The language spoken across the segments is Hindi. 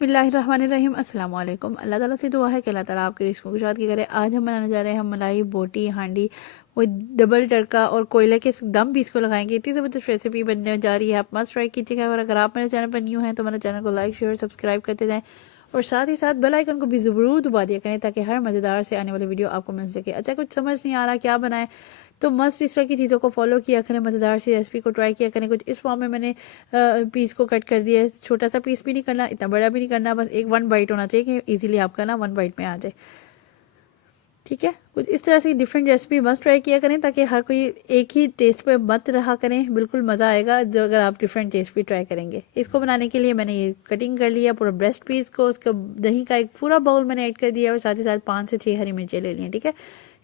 बिस्मिल्लाहिर्रहमानिर्रहीम अस्सलाम वालेकुम। अल्लाह ताला से दुआ है कि अल्लाह ताला आपकी रिस्क को कुशाद की करे। आज हम बनाने जा रहे हैं हम मलाई बोटी हांडी वो डबल तड़का और कोयले के दम भी इसको लगाएंगे। इतनी ज़बरदस्त रेसिपी बनने जा रही है, आप मस्ट ट्राई कीजिएगा। और अगर आप मेरे चैनल पर न्यू हैं तो मेरे चैनल को लाइक शेयर सब्सक्राइब करते जाएँ और साथ ही साथ बेल आइकन को भी ज़रूर दबा दिया करें ताकि हर मज़ेदार से आने वाली वीडियो आपको मिल सके। अच्छा, कुछ समझ नहीं आ रहा क्या बनाएं तो मस्त इस तरह की चीज़ों को फॉलो किया करें, मज़ेदार सी रेसिपी को ट्राई किया करें। कुछ इस फॉर्म में मैंने पीस को कट कर दिया है। छोटा सा पीस भी नहीं करना, इतना बड़ा भी नहीं करना, बस एक 1 बाइट होना चाहिए कि इजीली आपका ना 1 बाइट में आ जाए। ठीक है, कुछ इस तरह से डिफरेंट रेसिपी मस्त ट्राई किया करें ताकि हर कोई एक ही टेस्ट पे मत रहा करें। बिल्कुल मज़ा आएगा जो अगर आप डिफरेंट टेस्ट भी ट्राई करेंगे। इसको बनाने के लिए मैंने ये कटिंग कर लिया पूरा ब्रेस्ट पीस को, उसका दही का एक पूरा बाउल मैंने ऐड कर दिया और साथ ही साथ 5 से 6 हरी मिर्चें ले ली। ठीक है,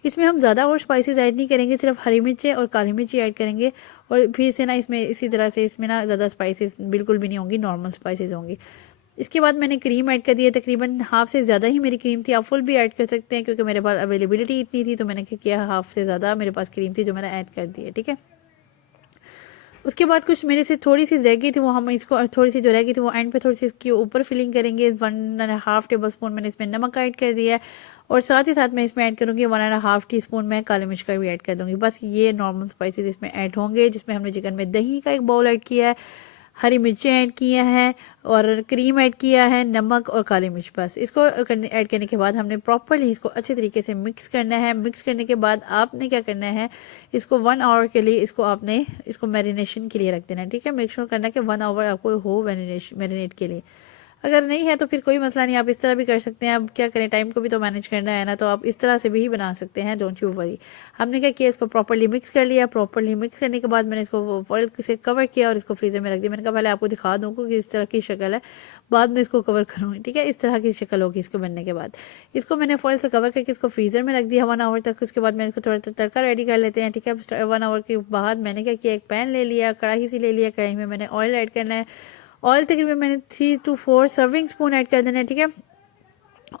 इसमें हम ज़्यादा और स्पाइसेस ऐड नहीं करेंगे, सिर्फ हरी मिर्चें और काली मिर्ची ऐड करेंगे। और फिर से ना इसमें इसी तरह से इसमें ना ज़्यादा स्पाइसेस बिल्कुल भी नहीं होंगी, नॉर्मल स्पाइसेस होंगी। इसके बाद मैंने क्रीम ऐड कर दी है, तकरीबन हाफ से ज़्यादा ही मेरी क्रीम थी। आप फुल भी ऐड कर सकते हैं क्योंकि मेरे पास अवेलेबिलिटी इतनी थी तो मैंने क्या किया, हाफ से ज़्यादा मेरे पास क्रीम थी जो मैंने ऐड कर दी है। ठीक है, उसके बाद कुछ मेरे से थोड़ी सी रह गई थी वो हम इसको थोड़ी सी जो रह गई थी वो एंड पे थोड़ी सी इसके ऊपर फिलिंग करेंगे। 1.5 टेबल स्पून मैंने इसमें नमक ऐड कर दिया है और साथ ही साथ मैं इसमें ऐड करूँगी 1.5 टीस्पून मैं काली मिर्च का भी ऐड कर दूँगी। बस ये नॉर्मल स्पाइसेस इसमें ऐड होंगे, जिसमें हमने चिकन में दही का एक बाउल ऐड किया है, हरी मिर्चें ऐड किया है और क्रीम ऐड किया है, नमक और काली मिर्च। बस इसको ऐड करने के बाद हमने प्रॉपरली इसको अच्छे तरीके से मिक्स करना है। मिक्स करने के बाद आपने क्या करना है, इसको 1 आवर के लिए इसको आपने इसको मैरिनेशन के लिए रख देना है। ठीक है, मेक श्योर करना है कि 1 आवर आपको हो मैरिनेट के लिए। अगर नहीं है तो फिर कोई मसला नहीं, आप इस तरह भी कर सकते हैं। अब क्या करें, टाइम को भी तो मैनेज करना है ना, तो आप इस तरह से भी बना सकते हैं, डोंट यू वरी। हमने क्या किया, इसको प्रॉपर्ली मिक्स कर लिया। प्रॉपर्ली मिक्स करने के बाद मैंने इसको फॉइल से कवर किया और इसको फ्रीजर में रख दिया। मैंने कहा पहले आपको दिखा दूँ कि इस तरह की शक्ल है, बाद में इसको कवर करूँगी। ठीक है, इस तरह की शक्ल होगी इसको बनने के बाद। इसको मैंने फॉइल से कवर करके इसको फ्रीजर में रख दिया 1 आवर तक। उसके बाद मैंने इसको थोड़ा तड़का रेडी कर लेते हैं। ठीक है, 1 आवर के बाद मैंने क्या किया, एक पैन ले लिया, कढ़ाई सी ले लिया, कढ़ाई में मैंने ऑयल ऐड करना है। ऑयल तकरीबन मैंने 3 to 4 सर्विंग स्पून ऐड कर देना है। ठीक है,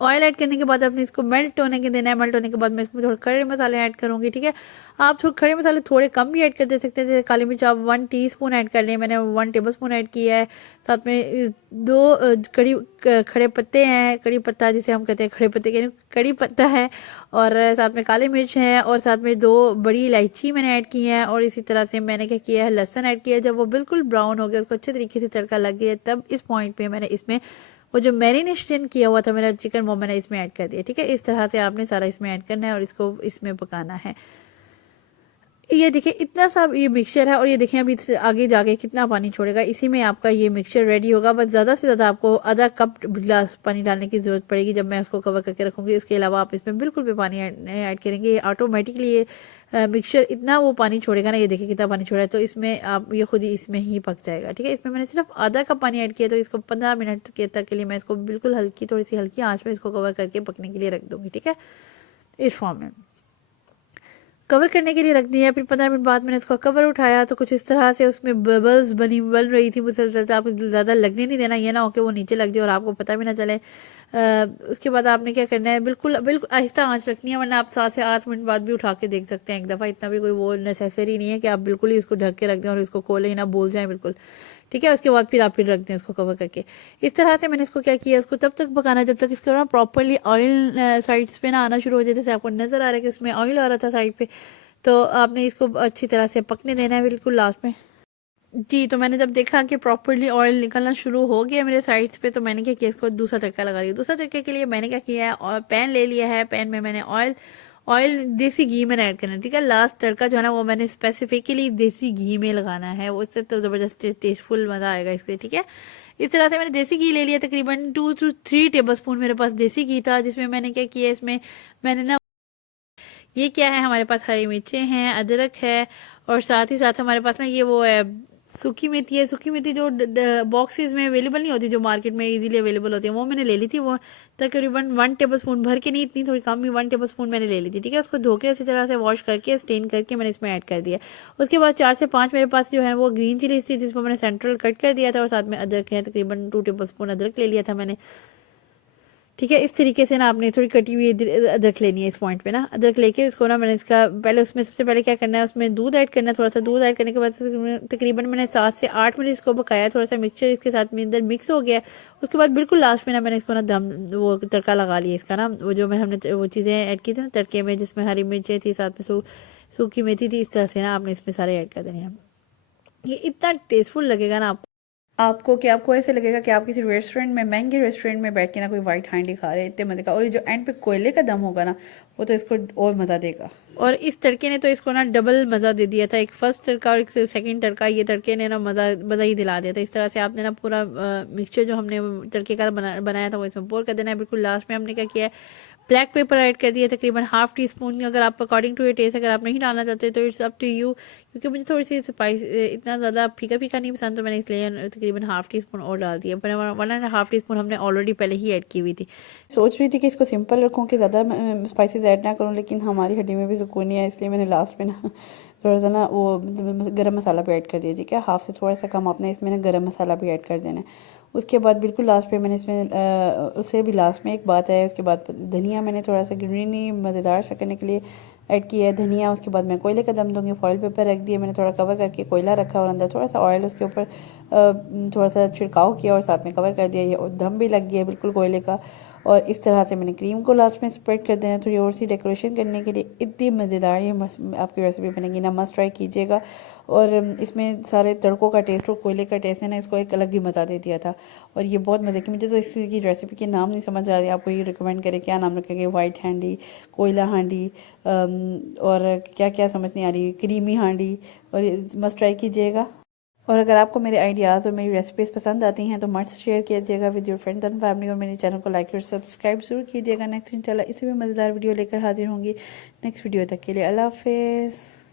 ऑयल ऐड करने के बाद आपने इसको मेल्ट होने के देना है। मेल्ट होने के बाद मैं इसमें थोड़े खड़े मसाले ऐड करूँगी। ठीक है, आप थोड़े खड़े मसाले थोड़े कम भी ऐड कर दे सकते हैं। जैसे काली मिर्च आप 1 टीस्पून ऐड कर लें, मैंने 1 टेबल स्पून ऐड किया है। साथ में 2 खड़े पत्ते हैं, कड़ी पत्ता जिसे हम कहते हैं, खड़े पत्ते के कड़ी पत्ता है, और साथ में काली मिर्च है, और साथ में 2 बड़ी इलायची मैंने ऐड की है। और इसी तरह से मैंने क्या किया है, लहसुन ऐड किया है। जब वो बिल्कुल ब्राउन हो गया, उसको अच्छे तरीके से तड़का लग गया, तब इस पॉइंट पे मैंने इसमें वो जो मैरिनेशन किया हुआ था मेरा चिकन वो मैंने इसमें ऐड कर दिया। ठीक है, इस तरह से आपने सारा इसमें ऐड करना है और इसको इसमें पकाना है। ये देखिए इतना सा ये मिक्सचर है और ये देखें अभी आगे जाके कितना पानी छोड़ेगा। इसी में आपका ये मिक्सचर रेडी होगा। बस ज़्यादा से ज़्यादा आपको आधा कप गिलास पानी डालने की ज़रूरत पड़ेगी जब मैं उसको कवर करके रखूँगी। इसके अलावा आप इसमें बिल्कुल भी पानी ऐड करेंगे, ये ऑटोमेटिकली ये मिक्सचर इतना वो पानी छोड़ेगा ना। ये देखिए कितना पानी छोड़ा है, तो इसमें आप ये खुद ही इसमें ही पक जाएगा। ठीक है, इसमें मैंने सिर्फ आधा कप पानी ऐड किया, तो इसको 15 मिनट के तक के लिए मैं इसको बिल्कुल हल्की थोड़ी सी हल्की आँच में इसको कवर करके पकने के लिए रख दूँगी। ठीक है, इस फॉर्म में कवर करने के लिए रख दिया। फिर 15 मिनट बाद मैंने इसको कवर उठाया तो कुछ इस तरह से उसमें बबल्स बन रही थी मुसलसल से। आपको ज़्यादा लगने नहीं देना, ये ना हो कि वो नीचे लग जाए और आपको पता भी ना चले। उसके बाद आपने क्या करना है, बिल्कुल बिल्कुल आहिस्ता आंच रखनी है, वरना आप 7 से 8 मिनट बाद भी उठा के देख सकते हैं एक दफ़ा। इतना भी कोई वो नेसेसरी नहीं है कि आप बिल्कुल ही इसको ढक के रख दें और इसको खोलें ही ना, भूल जाएं बिल्कुल। ठीक है, उसके बाद फिर आप फिर रख दें इसको कवर करके। इस तरह से मैंने इसको क्या किया, इसको तब तक पकाना जब तक इसको ना प्रॉपरली ऑयल साइड्स पे ना आना शुरू हो जाए। जैसे आपको नज़र आ रहा है कि उसमें ऑयल आ रहा था साइड पे, तो आपने इसको अच्छी तरह से पकने देना है बिल्कुल लास्ट में। जी, तो मैंने जब देखा कि प्रॉपरली ऑयल निकलना शुरू हो गया मेरे साइड्स पे, तो मैंने क्या किया, इसको दूसरा तड़का लगा दिया। दूसरा तड़के के लिए मैंने क्या किया है, और पैन ले लिया है। पैन में मैंने ऑयल ऑयल देसी घी मैंने ऐड करना है। ठीक है, लास्ट तड़का जो है ना वो मैंने स्पेसिफिकली देसी घी में लगाना है, वो इससे तो ज़बरदस्त टेस्टफुल मज़ा आएगा इसके। ठीक है, इस तरह से मैंने देसी घी ले लिया, तकरीबन 2 to 3 टेबल स्पून मेरे पास देसी घी था, जिसमें मैंने क्या किया, इसमें मैंने ना ये क्या है, हमारे पास हरी मिर्चें हैं, अदरक है, और साथ ही साथ हमारे पास ना ये वो है सूखी मेथी है। सूखी मेथी जो बॉक्सेस में अवेलेबल नहीं होती, जो मार्केट में इजीली अवेलेबल होती है, वो मैंने ले ली थी। वो तकरीबन 1 टेबल स्पून भर के नहीं, इतनी थोड़ी कम ही 1 टेबल स्पून मैंने ले ली थी। ठीक है, उसको धो के अच्छी तरह से वॉश करके स्टेन करके मैंने इसमें ऐड कर दिया। उसके बाद 4 से 5 मेरे पास जो है वो ग्रीन चिली थी, जिसको मैंने सेंट्रल कट कर दिया था, और साथ में अदरक है, तकरीबन 2 टेबल स्पून अदरक ले लिया था मैंने। ठीक है। इस तरीके से ना आपने थोड़ी कटी हुई अदरक लेनी है इस पॉइंट पे ना। अदरक लेके उसको ना मैंने इसका पहले उसमें सबसे पहले क्या करना है, उसमें दूध ऐड करना है। थोड़ा सा दूध ऐड करने के बाद तकरीबन मैंने 7 से 8 मिनट इसको पकाया। थोड़ा सा मिक्सचर इसके साथ में अंदर मिक्स हो गया। उसके बाद बिल्कुल लास्ट में ना मैंने इसको ना दम वो तड़का लगा लिया इसका ना, वो जो मैं हमने वो चीज़ें ऐड की थी ना तड़के में, जिसमें हरी मिर्चें थी, साथ में सूखी मेथी थी, इस तरह से ना आपने इसमें सारे ऐड कर देने हैं। ये इतना टेस्टफुल लगेगा ना आपको कि आपको ऐसे लगेगा कि आप किसी रेस्टोरेंट में, महंगे रेस्टोरेंट में बैठ के ना कोई वाइट हांडी खा रहे हैं, इतने मज़े का। और ये जो एंड पे कोयले का दम होगा ना, वो तो इसको और मज़ा देगा। और इस तड़के ने तो इसको ना डबल मज़ा दे दिया था। एक फर्स्ट तड़का और एक सेकंड तड़का, ये तड़के ने ना मज़ा ही दिला दिया था। इस तरह से आपने ना पूरा मिक्सचर जो हमने तड़के का बनाया था वो इसमें पोर कर देना है। बिल्कुल लास्ट में हमने क्या किया है, ब्लैक पेपर ऐड कर दिया तकरीबन हाफ टी स्पून। अगर आप अकॉर्डिंग टू योर टेस्ट अगर आप नहीं डालना चाहते तो इट्स अप टू यू, क्योंकि मुझे थोड़ी सी स्पाइस इतना ज़्यादा फीका फीका नहीं पसंद, तो मैंने इसलिए तकरीबन हाफ टी स्पून और डाल दिया। पर 1.5 टी स्पून हमने ऑलरेडी पहले ही ऐड की हुई थी। सोच रही थी कि इसको सिंपल रखूँ कि ज़्यादा स्पाइसेस ऐड ना करूँ, लेकिन हमारी हड्डी में भी सुकून नहीं है, इसलिए मैंने लास्ट में ना थोड़ा सा ना वो गरम मसाला भी ऐड कर दिया। ठीक है, हाफ से थोड़ा सा कम आपने इसमें ना गरम मसाला भी ऐड कर देना है। उसके बाद बिल्कुल लास्ट पे मैंने इसमें उससे भी लास्ट में एक बात है, उसके बाद धनिया मैंने थोड़ा सा ग्रीनी मज़ेदार सा करने के लिए ऐड किया है धनिया। उसके बाद मैं कोयले का दम दूँगी, फॉइल पेपर रख दिया मैंने, थोड़ा कवर करके कोयला रखा और अंदर थोड़ा सा ऑयल उसके ऊपर थोड़ा सा छिड़काव किया और साथ में कवर कर दिया। ये दम भी लग गया बिल्कुल कोयले का। और इस तरह से मैंने क्रीम को लास्ट में स्प्रेड कर देना थोड़ी और सी डेकोरेशन करने के लिए। इतनी मज़ेदार ये आपकी रेसिपी बनेगी ना, मस्ट ट्राई कीजिएगा। और इसमें सारे तड़कों का टेस्ट और कोयले का टेस्ट है ना, इसको एक अलग ही मज़ा दे दिया था। और ये बहुत मज़े की, मुझे तो इसकी रेसिपी के नाम नहीं समझ आ रही, आपको ये रिकमेंड करें क्या नाम रखेंगे, वाइट हांडी, कोयला हांडी, और क्या क्या समझ नहीं आ रही, क्रीमी हांडी। और मस्ट ट्राई कीजिएगा। और अगर आपको मेरे आइडियाज़ और मेरी रेसिपीज़ पसंद आती हैं तो मस्ट शेयर कीजिएगा with your friends and family, और मेरे चैनल को लाइक और सब्सक्राइब ज़रूर कीजिएगा। नेक्स्ट इंशाल्लाह इसी में मज़ेदार वीडियो लेकर हाजिर होंगी। नेक्स्ट वीडियो तक के लिए अल्लाह हाफ़िज़।